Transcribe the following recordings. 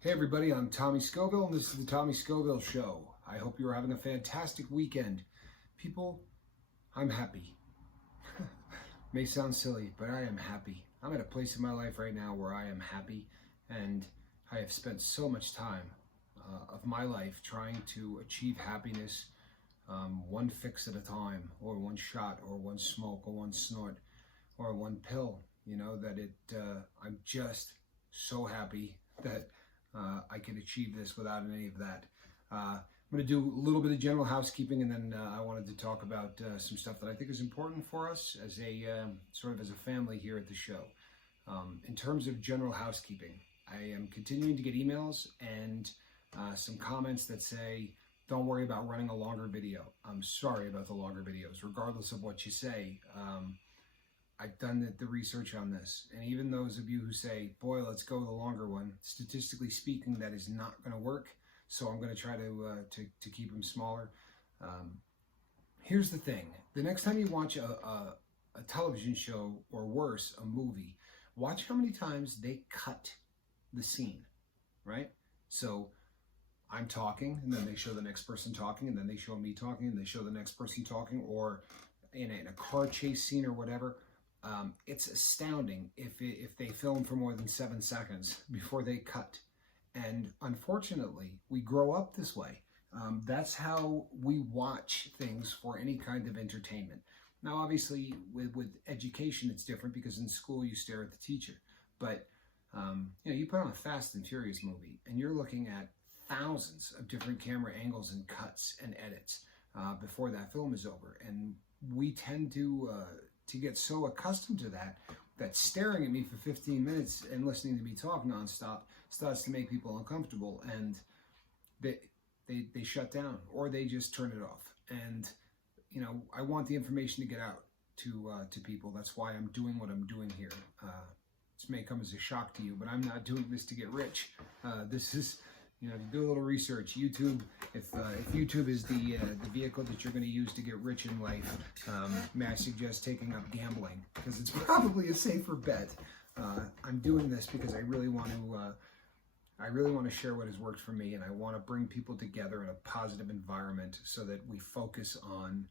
Hey everybody, I'm Tommy Scoville, and this is the Tommy Scoville Show. I hope you're having a fantastic weekend. People, I'm happy. May sound silly, but I am happy. I'm at a place in my life right now where I am happy, and I have spent so much time of my life trying to achieve happiness, one fix at a time, or one shot, or one smoke, or one snort, or one pill. I'm just so happy that I can achieve this without any of that. I'm going to do a little bit of general housekeeping, and then I wanted to talk about some stuff that I think is important for us as a sort of as a family here at the show. In terms of general housekeeping, I am continuing to get emails and some comments that say, don't worry about running a longer video. I'm sorry about the longer videos, regardless of what you say. I've done the research on this, and even those of you who say, boy, let's go with a longer one, statistically speaking, that is not going to work, so I'm going to try to keep them smaller. Here's the thing. The next time you watch a television show, or worse, a movie, watch how many times they cut the scene, right? So I'm talking, and then they show the next person talking, and then they show me talking, and they show the next person talking, or in a car chase scene or whatever. It's astounding if they film for more than 7 seconds before they cut. And unfortunately, we grow up this way. That's how we watch things for any kind of entertainment. Now, obviously, with education, it's different because in school you stare at the teacher. But you put on a Fast and Furious movie, and you're looking at thousands of different camera angles and cuts and edits before that film is over. And we tend to get so accustomed to that staring at me for 15 minutes and listening to me talk nonstop starts to make people uncomfortable, and they shut down, or they just turn it off. And I want the information to get out to people. That's why I'm doing what I'm doing here. This may come as a shock to you, but I'm not doing this to get rich. This is, to do a little research. YouTube, if YouTube is the vehicle that you're going to use to get rich in life, may I suggest taking up gambling, because it's probably a safer bet. I'm doing this because I really want to share what has worked for me, and I want to bring people together in a positive environment so that we focus on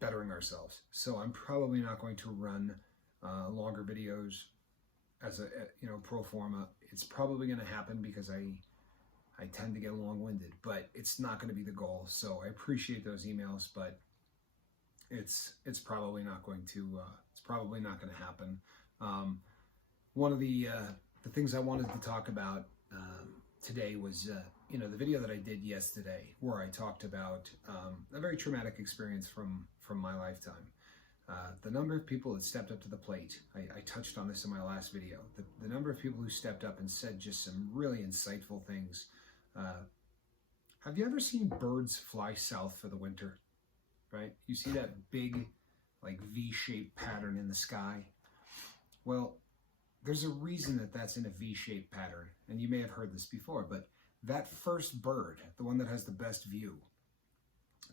bettering ourselves. So I'm probably not going to run longer videos as a pro forma. It's probably going to happen because I tend to get long-winded, but it's not going to be the goal. So I appreciate those emails, but it's probably not going to happen. One of the things I wanted to talk about today was the video that I did yesterday, where I talked about a very traumatic experience from my lifetime. The number of people that stepped up to the plate, I touched on this in my last video. The number of people who stepped up and said just some really insightful things. Have you ever seen birds fly south for the winter? Right? You see that big, like V-shaped pattern in the sky? Well, there's a reason that that's in a V-shaped pattern, and you may have heard this before, but that first bird, the one that has the best view,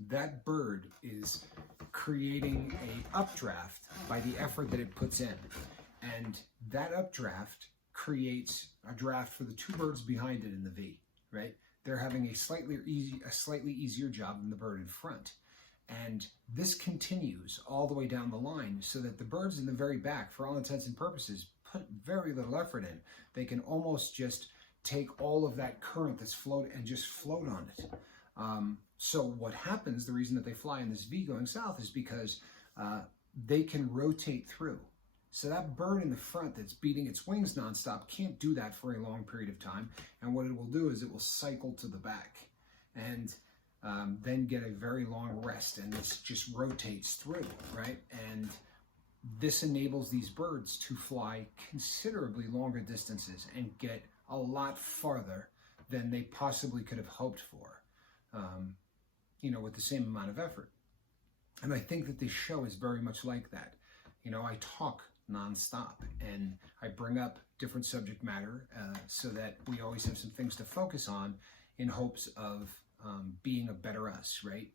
that bird is creating a updraft by the effort that it puts in. And that updraft creates a draft for the two birds behind it in the V, right? They're having a slightly easier job than the bird in front. And this continues all the way down the line, so that the birds in the very back, for all intents and purposes, put very little effort in. They can almost just take all of that current that's floating and just float on it. So what happens, the reason that they fly in this V going south, is because they can rotate through. So that bird in the front that's beating its wings nonstop can't do that for a long period of time. And what it will do is it will cycle to the back and then get a very long rest. And this just rotates through, right? And this enables these birds to fly considerably longer distances and get a lot farther than they possibly could have hoped for, with the same amount of effort. And I think that this show is very much like that. I talk nonstop, and I bring up different subject matter so that we always have some things to focus on in hopes of being a better us, right?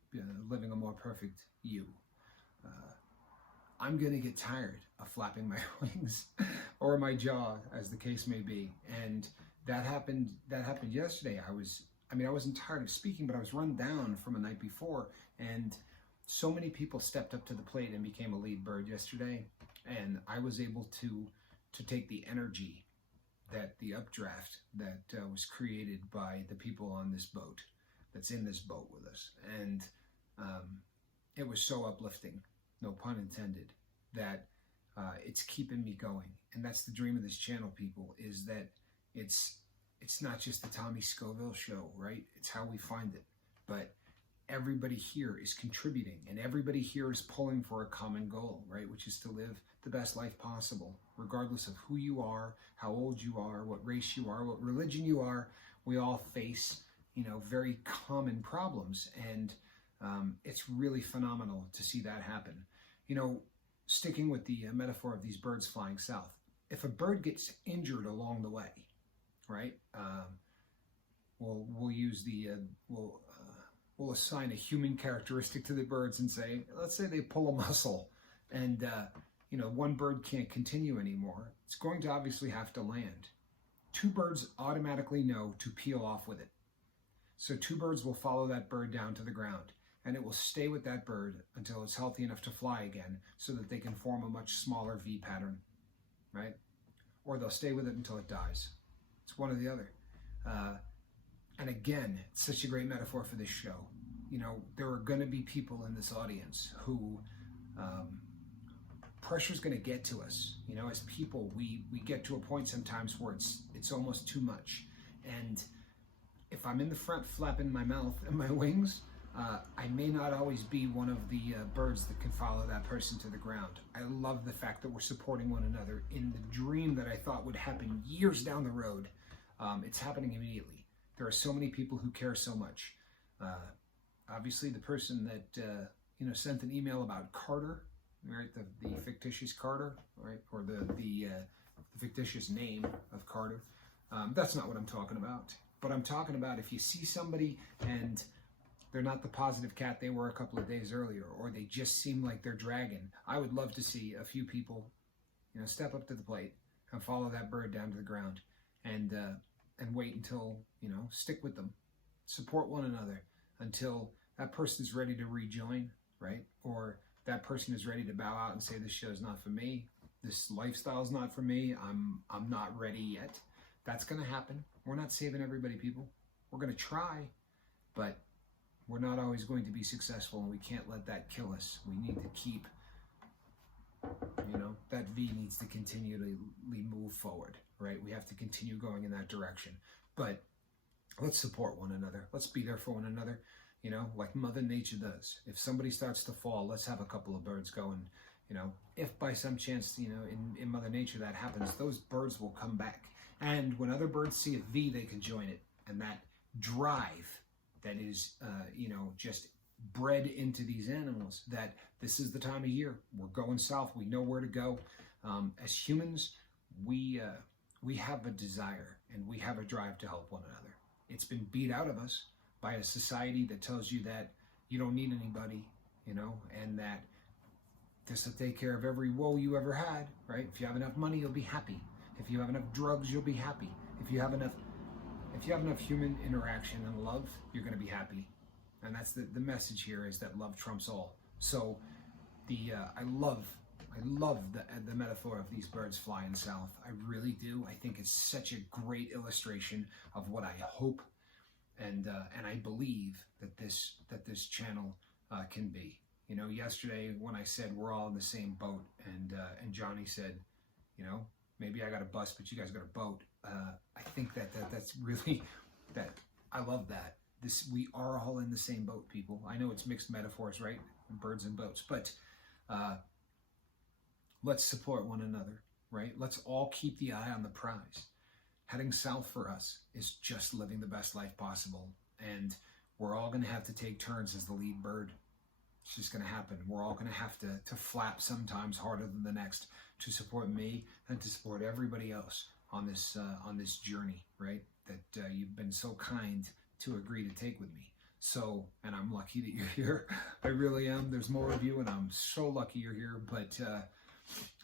Living a more perfect you. I'm going to get tired of flapping my wings or my jaw, as the case may be. And that happened yesterday. I wasn't tired of speaking, but I was run down from a night before, and so many people stepped up to the plate and became a lead bird yesterday, and I was able to take the energy, that the updraft that was created by the people on this boat, that's in this boat with us, and it was so uplifting, no pun intended, that it's keeping me going. And that's the dream of this channel, people, is that it's not just the Tommy Scoville show, right? It's how we find it. But everybody here is contributing, and everybody here is pulling for a common goal, right? Which is to live the best life possible, regardless of who you are, how old you are, what race you are, what religion you are. We all face, very common problems, and it's really phenomenal to see that happen. Sticking with the metaphor of these birds flying south, if a bird gets injured along the way, right? We'll use we'll assign a human characteristic to the birds and say, let's say they pull a muscle, and one bird can't continue anymore. It's going to obviously have to land. Two birds automatically know to peel off with it. So two birds will follow that bird down to the ground, and it will stay with that bird until it's healthy enough to fly again, so that they can form a much smaller V pattern, right? Or they'll stay with it until it dies. It's one or the other. And again, it's such a great metaphor for this show. There are going to be people in this audience who pressure's going to get to us. As people, we get to a point sometimes where it's almost too much. And if I'm in the front flapping my mouth and my wings, I may not always be one of the birds that can follow that person to the ground. I love the fact that we're supporting one another in the dream that I thought would happen years down the road. It's happening immediately. There are so many people who care so much. Obviously, the person that sent an email about Carter, right? The fictitious Carter, right? Or the fictitious name of Carter. That's not what I'm talking about. But I'm talking about if you see somebody and they're not the positive cat they were a couple of days earlier, or they just seem like they're dragging. I would love to see a few people, step up to the plate and follow that bird down to the ground, and wait until, stick with them, support one another until that person's ready to rejoin, right? Or that person is ready to bow out and say, this show's not for me. This lifestyle's not for me. I'm not ready yet. That's going to happen. We're not saving everybody, people. We're going to try, but we're not always going to be successful, and we can't let that kill us. We need to keep, that V needs to continually move forward, right? We have to continue going in that direction. But let's support one another. Let's be there for one another, like Mother Nature does. If somebody starts to fall, let's have a couple of birds go, and, if by some chance, in Mother Nature that happens, those birds will come back. And when other birds see a V, they can join it. And that drive that is, just bred into these animals, that this is the time of year. We're going south. We know where to go. As humans, we have a desire and we have a drive to help one another. It's been beat out of us by a society that tells you that you don't need anybody, and that this will take care of every woe you ever had, right? If you have enough money, you'll be happy. If you have enough drugs, you'll be happy. If you have enough human interaction and love, you're going to be happy. And that's the message here, is that love trumps all. So I love the metaphor of these birds flying south. I really do. I think it's such a great illustration of what I hope and I believe that this channel can be. Yesterday when I said we're all in the same boat, and Johnny said, maybe I got a bus, but you guys got a boat. I think that's really, that I love that. We are all in the same boat, people. I know it's mixed metaphors, right? Birds and boats, but let's support one another, right? Let's all keep the eye on the prize. Heading south for us is just living the best life possible, and we're all going to have to take turns as the lead bird. It's just going to happen. We're all going to have to flap sometimes harder than the next to support me and to support everybody else on this journey, right? That you've been so kind to agree to take with me. So, and I'm lucky that you're here. I really am. There's more of you, and I'm so lucky you're here. But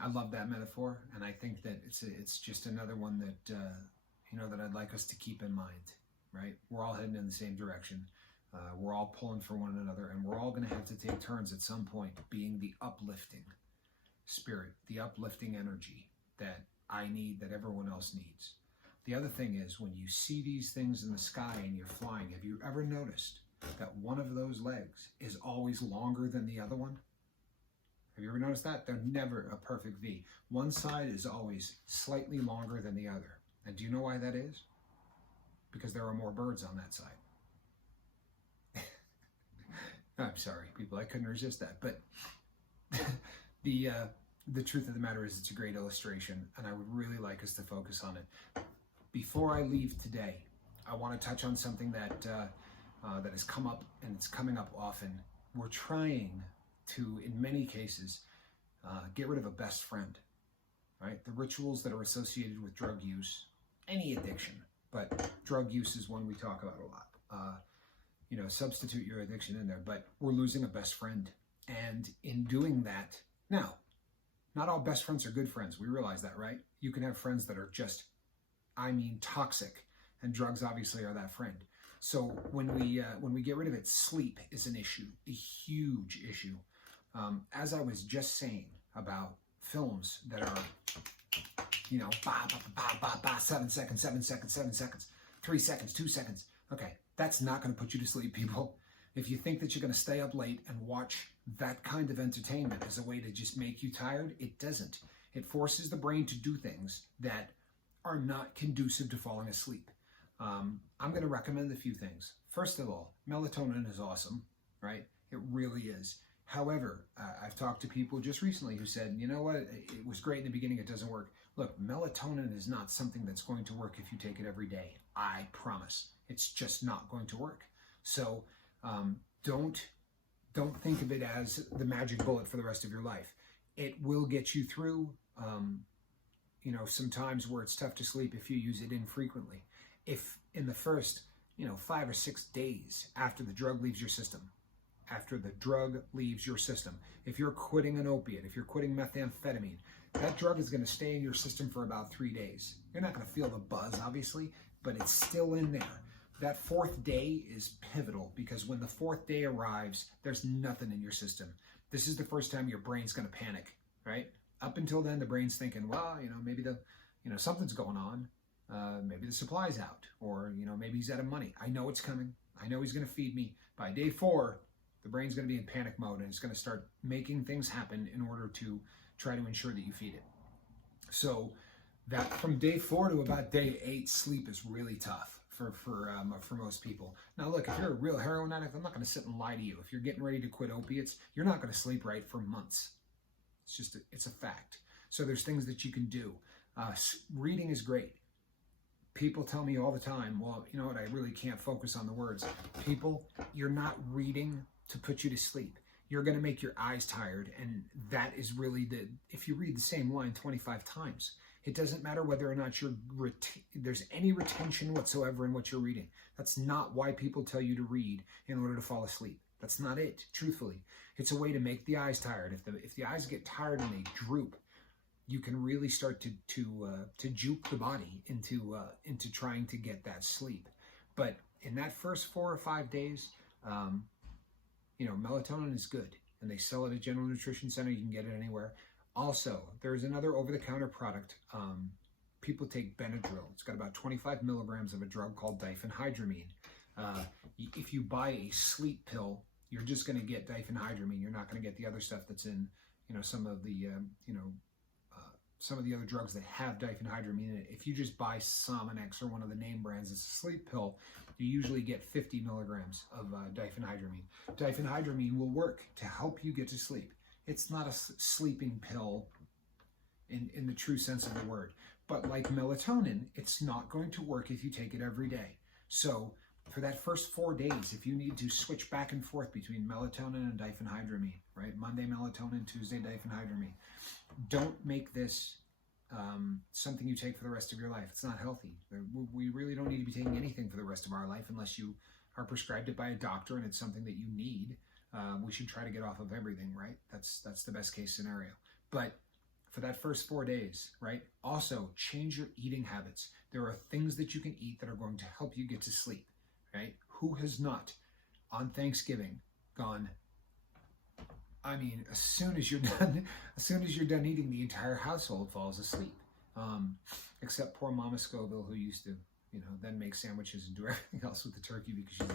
I love that metaphor, and I think that it's just another one that that I'd like us to keep in mind, right? We're all heading in the same direction. We're all pulling for one another, and we're all going to have to take turns at some point being the uplifting spirit, the uplifting energy that I need, that everyone else needs. The other thing is, when you see these things in the sky and you're flying, have you ever noticed that one of those legs is always longer than the other one? Have you ever noticed that? They're never a perfect V. One side is always slightly longer than the other. And do you know why that is? Because there are more birds on that side. I'm sorry, people, I couldn't resist that. But the truth of the matter is, it's a great illustration, and I would really like us to focus on it. Before I leave today, I want to touch on something that has come up, and it's coming up often. We're trying to, in many cases, get rid of a best friend, right? The rituals that are associated with drug use, any addiction, but drug use is one we talk about a lot. Substitute your addiction in there, but we're losing a best friend. And in doing that, now, not all best friends are good friends. We realize that, right? You can have friends that are just, toxic, and drugs obviously are that friend. So when we get rid of it, sleep is an issue, a huge issue. As I was just saying about films that are, 7 seconds, 7 seconds, 7 seconds, 3 seconds, 2 seconds. Okay, that's not going to put you to sleep, people. If you think that you're going to stay up late and watch that kind of entertainment as a way to just make you tired, it doesn't. It forces the brain to do things that are not conducive to falling asleep. I'm going to recommend a few things. First of all, melatonin is awesome, right? It really is. However, I've talked to people just recently who said, you know what, it was great in the beginning, it doesn't work. Look, melatonin is not something that's going to work if you take it every day. I promise. It's just not going to work. So don't think of it as the magic bullet for the rest of your life. It will get you through, some times where it's tough to sleep if you use it infrequently. If in the first, 5 or 6 days after the drug leaves your system, if you're quitting an opiate, if you're quitting methamphetamine, that drug is going to stay in your system for about 3 days. You're not going to feel the buzz, obviously, but it's still in there. That 4th day is pivotal, because when the 4th day arrives, there's nothing in your system. This is the first time your brain's going to panic, right? Up until then, the brain's thinking, well, maybe something's going on. Maybe the supply's out, or, maybe he's out of money. I know it's coming. I know he's going to feed me. By day 4, the brain's going to be in panic mode, and it's going to start making things happen in order to try to ensure that you feed it. So that from day 4 to about day 8, sleep is really tough for most people. Now, look, if you're a real heroin addict, I'm not going to sit and lie to you. If you're getting ready to quit opiates, you're not going to sleep right for months. It's a fact. So there's things that you can do. Reading is great. People tell me all the time, well, you know what, I really can't focus on the words. People, you're not reading to put you to sleep. You're going to make your eyes tired, and that is really if you read the same line 25 times, it doesn't matter whether or not there's any retention whatsoever in what you're reading. That's not why people tell you to read in order to fall asleep. That's not it, truthfully. It's a way to make the eyes tired. If the eyes get tired and they droop, you can really start to juke the body into trying to get that sleep. But in that first 4 or 5 days, melatonin is good, and they sell it at General Nutrition Center. You can get it anywhere. Also, there's another over-the-counter product. People take Benadryl. It's got about 25 milligrams of a drug called diphenhydramine. If you buy a sleep pill, you're just going to get diphenhydramine. You're not going to get the other stuff that's in, some of the other drugs that have diphenhydramine in it. If you just buy Sominex or one of the name brands, it's a sleep pill, you usually get 50 milligrams of diphenhydramine. Diphenhydramine will work to help you get to sleep. It's not a sleeping pill in the true sense of the word. But like melatonin, it's not going to work if you take it every day. So for that first 4 days, if you need to switch back and forth between melatonin and diphenhydramine, right? Monday melatonin, Tuesday diphenhydramine. Don't make this something you take for the rest of your life. It's not healthy. We really don't need to be taking anything for the rest of our life unless you are prescribed it by a doctor and it's something that you need. We should try to get off of everything, right? That's the best case scenario. But for that first 4 days, right? Also, change your eating habits. There are things that you can eat that are going to help you get to sleep, right? Who has not on Thanksgiving gone, I mean, as soon as you're done eating, the entire household falls asleep. Except poor Mama Scoville, who used to, then make sandwiches and do everything else with the turkey because she's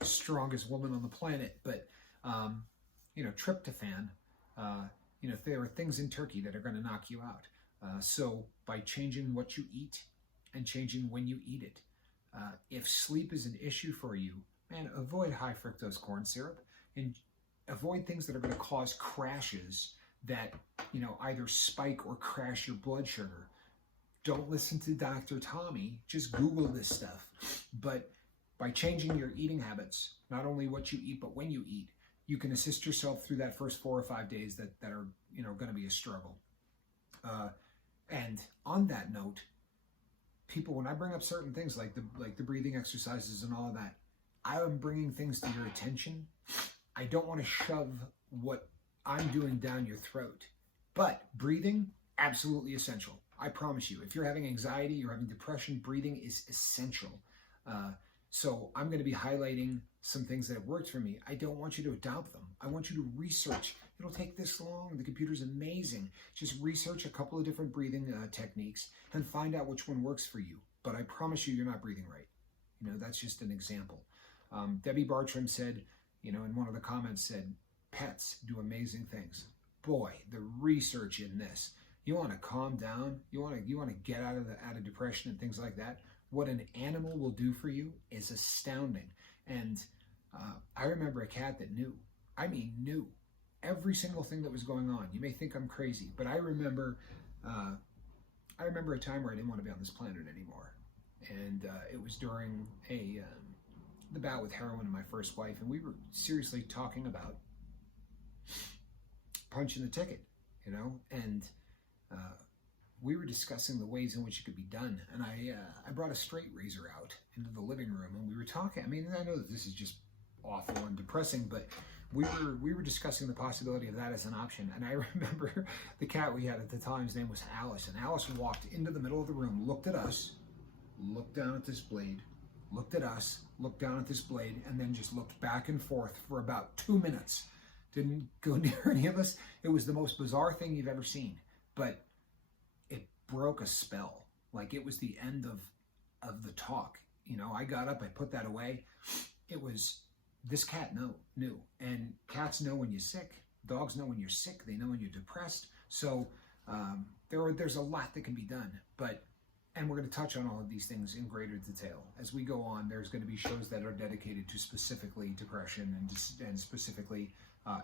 the strongest woman on the planet. But, tryptophan, there are things in turkey that are going to knock you out. So by changing what you eat and changing when you eat it, if sleep is an issue for you, man, avoid high fructose corn syrup and avoid things that are going to cause crashes that, either spike or crash your blood sugar. Don't listen to Dr. Tommy, just Google this stuff. But by changing your eating habits, not only what you eat, but when you eat, you can assist yourself through that first 4 or 5 days that are, going to be a struggle. And on that note, people, when I bring up certain things like the breathing exercises and all of that, I am bringing things to your attention. I don't want to shove what I'm doing down your throat. But breathing, absolutely essential. I promise you, if you're having anxiety, you're having depression, breathing is essential. So I'm going to be highlighting some things that have worked for me. I don't want you to adopt them. I want you to research. It'll take this long. The computer's amazing. Just research a couple of different breathing techniques and find out which one works for you. But I promise you, you're not breathing right. That's just an example. Debbie Bartram said, in one of the comments said, pets do amazing things. Boy, the research in this. You want to calm down. You want to get out of depression and things like that. What an animal will do for you is astounding. And I remember a cat that knew every single thing that was going on. You may think I'm crazy, but I remember a time where I didn't want to be on this planet anymore. And it was during the bout with heroin and my first wife, and we were seriously talking about punching the ticket, and we were discussing the ways in which it could be done. And I brought a straight razor out into the living room, and we were talking. I mean, I know that this is just awful and depressing, but we were discussing the possibility of that as an option. And I remember the cat we had at the time, his name was Alice, and Alice walked into the middle of the room, looked at us, looked down at this blade, looked at us, looked down at this blade, and then just looked back and forth for about 2 minutes. Didn't go near any of us. It was the most bizarre thing you've ever seen, but it broke a spell. Like, it was the end of the talk. I got up, I put that away. It was, this cat knew. And cats know when you're sick. Dogs know when you're sick. They know when you're depressed. So there's a lot that can be done. And we're going to touch on all of these things in greater detail. As we go on, there's going to be shows that are dedicated to specifically depression and specifically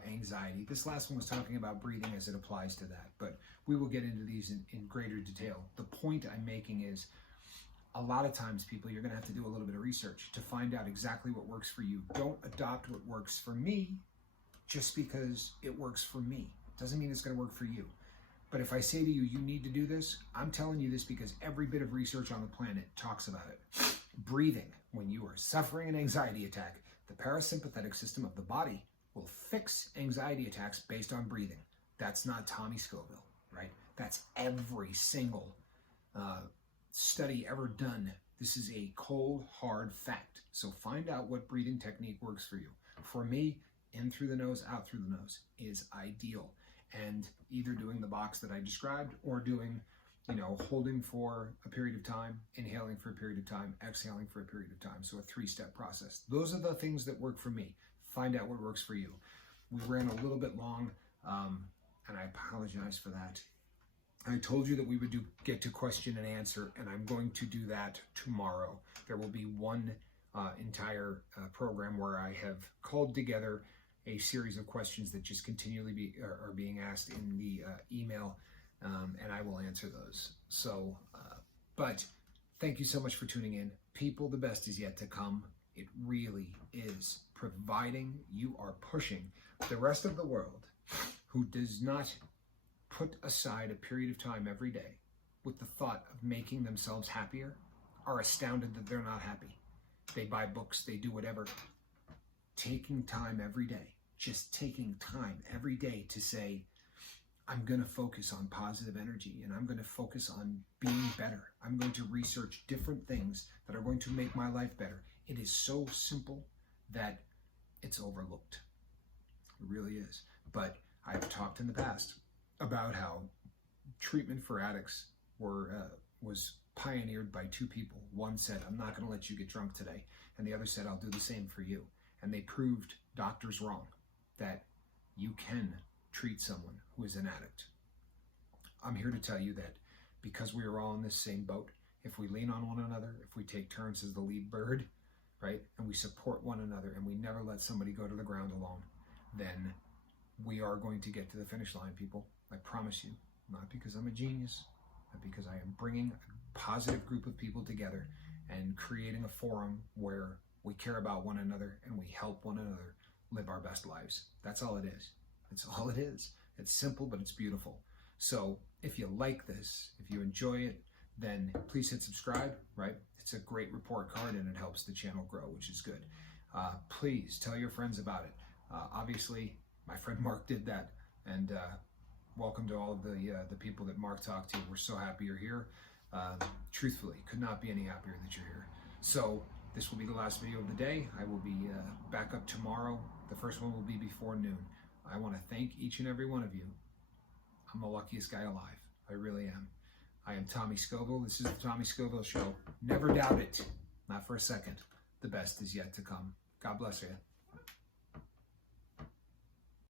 anxiety. This last one was talking about breathing as it applies to that, but we will get into these in greater detail. The point I'm making is, a lot of times, people, you're going to have to do a little bit of research to find out exactly what works for you. Don't adopt what works for me just because it works for me. Doesn't mean it's going to work for you. But if I say to you, you need to do this, I'm telling you this because every bit of research on the planet talks about it. Breathing. When you are suffering an anxiety attack, the parasympathetic system of the body will fix anxiety attacks based on breathing. That's not Tommy Scoville, right? That's every single study ever done. This is a cold, hard fact. So find out what breathing technique works for you. For me, in through the nose, out through the nose is ideal. And either doing the box that I described or doing, holding for a period of time, inhaling for a period of time, exhaling for a period of time. So a 3-step process. Those are the things that work for me. Find out what works for you. We ran a little bit long, and I apologize for that. I told you that we would get to question and answer, and I'm going to do that tomorrow. There will be one entire program where I have called together a series of questions that just continually are being asked in the email, and I will answer those. So, but thank you so much for tuning in. People, the best is yet to come. It really is, providing you are pushing the rest of the world who does not put aside a period of time every day with the thought of making themselves happier, are astounded that they're not happy. They buy books, they do whatever. Taking time every day, just taking time every day to say, I'm going to focus on positive energy, and I'm going to focus on being better. I'm going to research different things that are going to make my life better. It is so simple that it's overlooked. It really is. But I've talked in the past about how treatment for addicts was pioneered by two people. One said, I'm not going to let you get drunk today. And the other said, I'll do the same for you. And they proved doctors wrong, that you can treat someone who is an addict. I'm here to tell you that because we are all in this same boat, if we lean on one another, if we take turns as the lead bird, right, and we support one another and we never let somebody go to the ground alone, then we are going to get to the finish line, people. I promise you. Not because I'm a genius, but because I am bringing a positive group of people together and creating a forum where we care about one another and we help one another live our best lives. That's all it is. It's all it is. It's simple, but it's beautiful. So if you like this, if you enjoy it, then please hit subscribe, right? It's a great report card and it helps the channel grow, which is good. Please tell your friends about it. Obviously, my friend Mark did that, and welcome to all of the people that Mark talked to. We're so happy you're here. Truthfully, could not be any happier that you're here. So this will be the last video of the day. I will be back up tomorrow. The first one will be before noon. I want to thank each and every one of you. I'm the luckiest guy alive. I really am. I am Tommy Scoville. This is the Tommy Scoville Show. Never doubt it. Not for a second. The best is yet to come. God bless you.